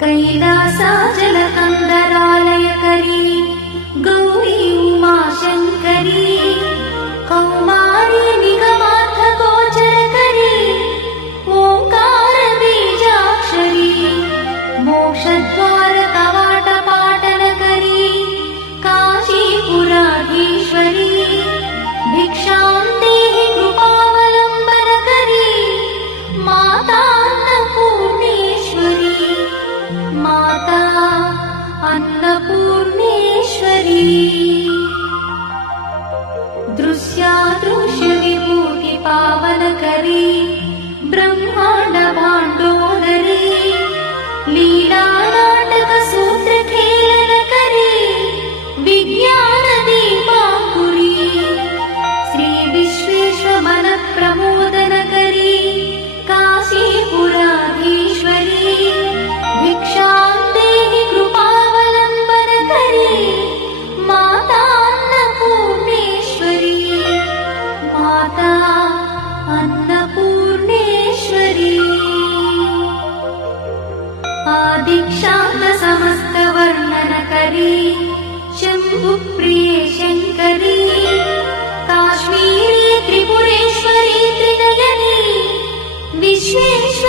कैलासाचलकन्दरालयकरी गौरी उमाशङ्करी कौमारी निगमार्थगोचरकरी ओङ्कारबीजाक्षरी मोक्षद्वारकवाटपाटनकरी काशीपुराधीश्वरी भिक्षां देहि कृपावलम्बनकरी माता अन्नपूर्णेश्वरी माता अन्नपूर्णेश्वरी दृश्यादृश्यविभूति पावनकरी ब्रह्माण्ड भाण्डोदरी लीलानाटकसूत्रखेलनकरी विज्ञानदीपाङ्कुरी श्रीविश्वेश्वरमनप्रमोदनकरी काशीपुराधीश्वरी भिक्षां देहि कृपावलम्बनकरी माता अन्नपूर्णेश्वरी माता अन्नपूर्णेश्वरी आदिक्षान्त समस्तवर्णनकरी शम्भुप्रिये शङ्करी काश्मीरी त्रिपुरेश्वरी त्रिनयनी विश्वेश्वरी